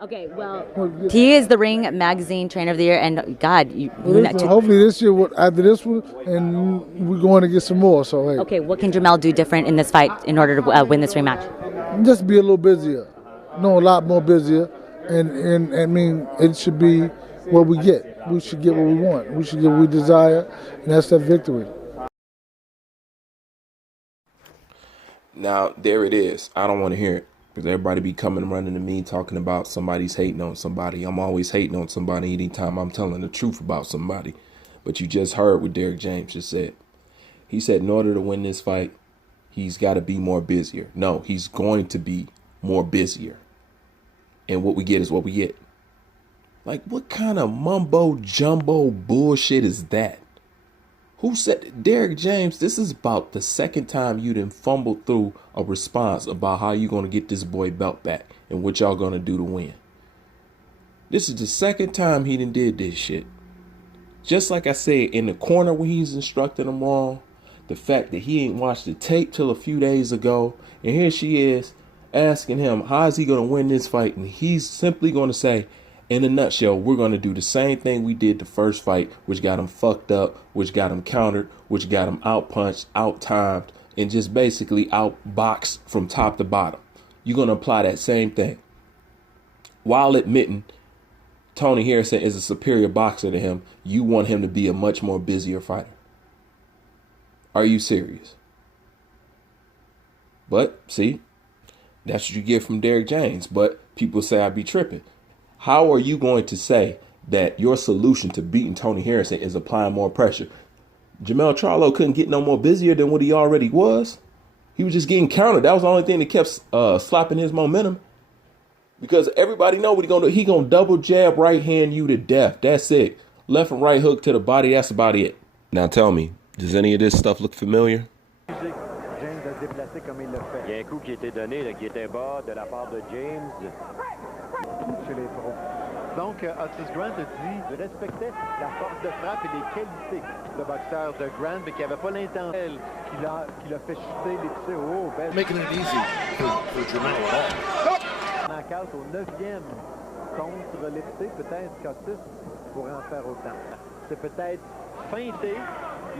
Okay, well, he is the Ring Magazine Trainer of the Year, and God, hopefully this year, after this one, and we're going to get some more. So hey. Okay, what can Jamel do different in this fight in order to win this rematch? Just be a little busier, no, a lot more busier, and I mean it should be what we get. We should get what we want. We should get what we desire, and that's that victory. Now, there it is. I don't want to hear it because everybody be coming running to me talking about somebody's hating on somebody. I'm always hating on somebody anytime I'm telling the truth about somebody. But you just heard what Derrick James just said. He said in order to win this fight, he's got to be more busier. No, he's going to be more busier. And what we get is what we get. Like, what kind of mumbo jumbo bullshit is that? Who said, Derrick James, this is about the second time you done fumbled through a response about how you going to get this boy belt back and what y'all going to do to win. This is the second time he done did this shit. Just like I said, in the corner when he's instructing him wrong, the fact that he ain't watched the tape till a few days ago, and here she is asking him, how is he going to win this fight? And he's simply going to say, in a nutshell, we're going to do the same thing we did the first fight, which got him fucked up, which got him countered, which got him outpunched, out-timed, and just basically outboxed from top to bottom. You're going to apply that same thing. While admitting Tony Harrison is a superior boxer to him, you want him to be a much more busier fighter. Are you serious? But, see, that's what you get from Derrick James. But people say I be tripping. How are you going to say that your solution to beating Tony Harrison is applying more pressure? Jamel Charlo couldn't get no more busier than what he already was. He was just getting countered. That was the only thing that kept slapping his momentum. Because everybody know what he gonna do. He gonna double jab right hand you to death. That's it. Left and right hook to the body. That's about it. Now tell me, does any of this stuff look familiar? Il y a un coup qui a été donné, là, qui était bas de la part de James. Chez les pros. Donc, Otis Grant a dit qu'il respectait la force de frappe et les qualités de boxeur de Grant, mais qu'il n'avait pas l'intention qu'il a fait chuter les pieds au haut. Making it easy for Jamel at all. Knockout au 9e contre l'épée, peut-être qu'Otis pourrait en faire autant. C'est peut-être feinter,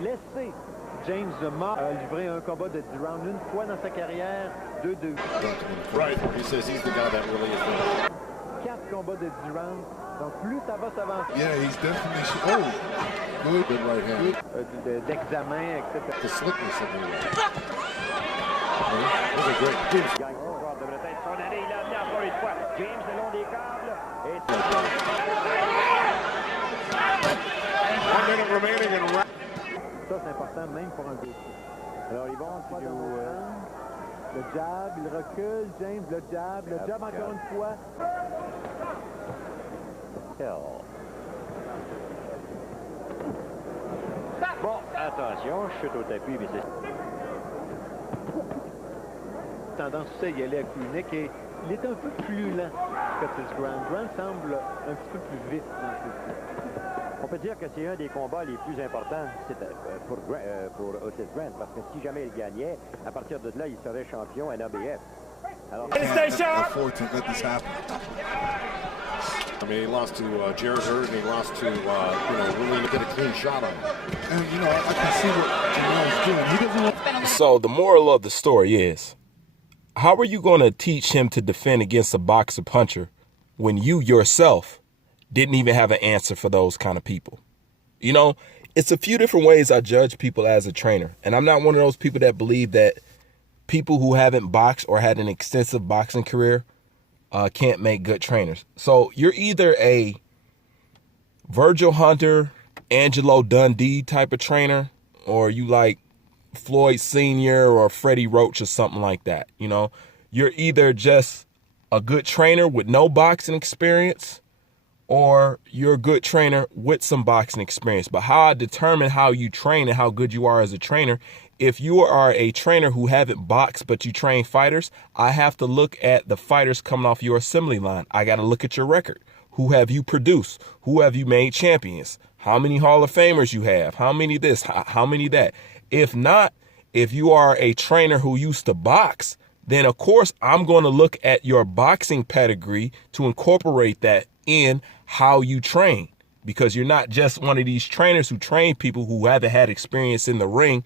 laisser James livré un combat de 10 rounds une fois dans sa carrière, 2-2. Right, he says he's the guy that really is there. 4 combats de 10 rounds, donc plus ça va s'avancer. Yeah, he's definitely good right hand. D'examen, etc. The slickness of the those are great. James devrait être son année, il a amené encore une fois. James le long des câbles. Et 1 minute remaining in round. ça, c'est important même pour un dossier. Alors, ils vont le jab, il recule, James, le jab encore une fois. Bon, attention, chute au tapis, mais c'est... Tendance, tu sais, il allait à coup unique et il est un peu plus lent qu'Otis Grant. Grant semble un petit peu plus vite dans ce coup. On peut dire que c'est un des combats les plus importants pour Otis Grant, parce que si jamais il gagnait, à partir de là, il serait champion NABF. Alors, afford to let this happen. I mean, he lost to Jared Hurd, and he lost to, really get a clean shot on him. And, I can see what Jamel's doing. He doesn't want... So the moral of the story is, how are you going to teach him to defend against a boxer puncher when you yourself didn't even have an answer for those kind of people? It's a few different ways I judge people as a trainer. And I'm not one of those people that believe that people who haven't boxed or had an extensive boxing career can't make good trainers. So you're either a Virgil Hunter, Angelo Dundee type of trainer, or you like Floyd Sr. or Freddie Roach or something like that. You're either just a good trainer with no boxing experience, or you're a good trainer with some boxing experience. But how I determine how you train and how good you are as a trainer, if you are a trainer who haven't boxed but you train fighters, I have to look at the fighters coming off your assembly line. I got to look at your record. Who have you produced? Who have you made champions? How many Hall of Famers you have? How many this? How many that? If not, if you are a trainer who used to box, then of course I'm going to look at your boxing pedigree to incorporate that in how you train, because you're not just one of these trainers who train people who haven't had experience in the ring.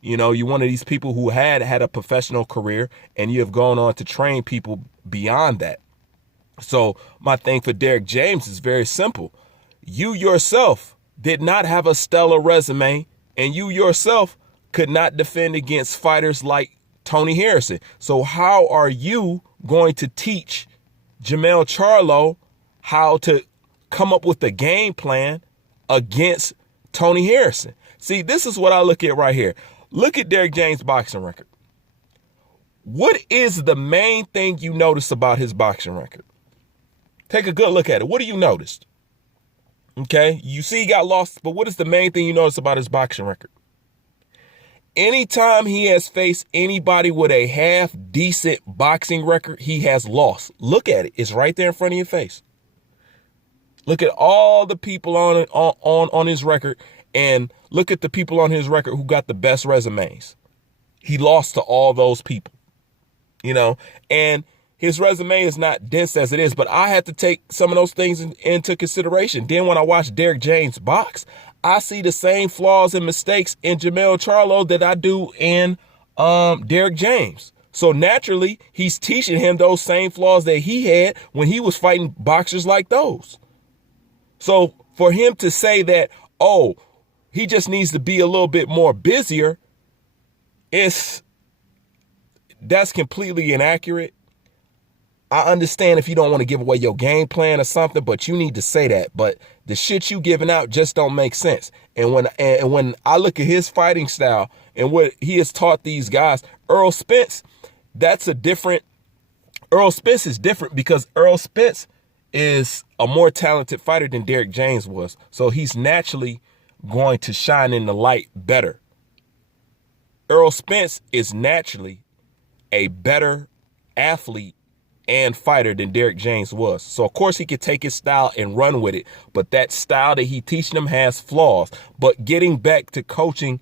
You know, you're one of these people who had a professional career, and you have gone on to train people beyond that. So my thing for Derrick James is very simple. You yourself did not have a stellar resume, and you yourself could not defend against fighters like Tony Harrison. So how are you going to teach Jermell Charlo how to come up with a game plan against Tony Harrison? See, this is what I look at right here. Look at Derrick James' boxing record. What is the main thing you notice about his boxing record? Take a good look at it. What do you notice? Okay, you see he got lost, but what is the main thing you notice about his boxing record? Anytime he has faced anybody with a half decent boxing record, he has lost. Look at it. It's right there in front of your face. Look at all the people on his record, and look at the people on his record who got the best resumes. He lost to all those people, you know, and his resume is not dense as it is, but I had to take some of those things into consideration. Then when I watch Derrick James box, I see the same flaws and mistakes in Jermell Charlo that I do in Derrick James. So naturally, he's teaching him those same flaws that he had when he was fighting boxers like those. So for him to say that, oh, he just needs to be a little bit more busier, that's completely inaccurate. I understand if you don't want to give away your game plan or something, but you need to say that. But the shit you giving out just don't make sense. And when I look at his fighting style and what he has taught these guys, Earl Spence is different because Earl Spence is a more talented fighter than Derrick James was. So he's naturally going to shine in the light better. Earl Spence is naturally a better athlete and fighter than Derrick James was. So of course he could take his style and run with it, but that style that he teaching them has flaws. But getting back to coaching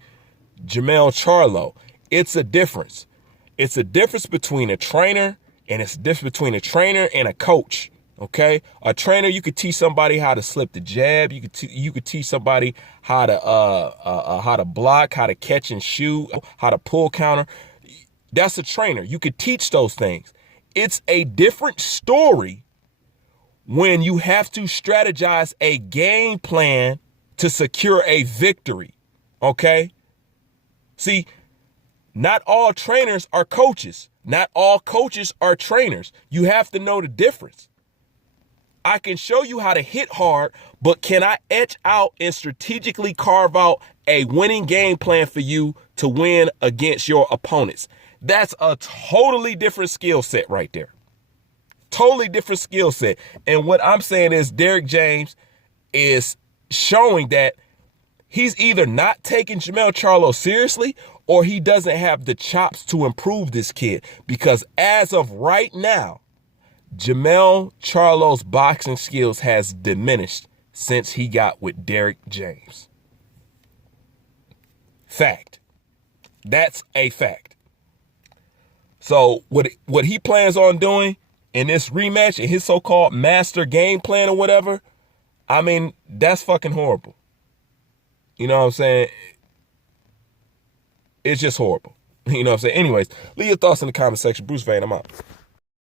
Jermell Charlo, it's a difference. It's a difference between a trainer, and it's a difference between a trainer and a coach. Okay, a trainer, you could teach somebody how to slip the jab. You could teach somebody how to block, how to catch and shoot, how to pull counter. That's a trainer. You could teach those things. It's a different story when you have to strategize a game plan to secure a victory. Okay? See, not all trainers are coaches. Not all coaches are trainers. You have to know the difference. I can show you how to hit hard, but can I etch out and strategically carve out a winning game plan for you to win against your opponents? That's a totally different skill set right there. Totally different skill set. And what I'm saying is Derrick James is showing that he's either not taking Jermell Charlo seriously or he doesn't have the chops to improve this kid. Because as of right now, Jermell Charlo's boxing skills has diminished since he got with Derrick James. Fact. That's a fact. So what he plans on doing in this rematch, in his so-called master game plan or whatever, I mean, that's fucking horrible. You know what I'm saying? It's just horrible. You know what I'm saying? Anyways, leave your thoughts in the comment section. Bruce Vane, I'm out.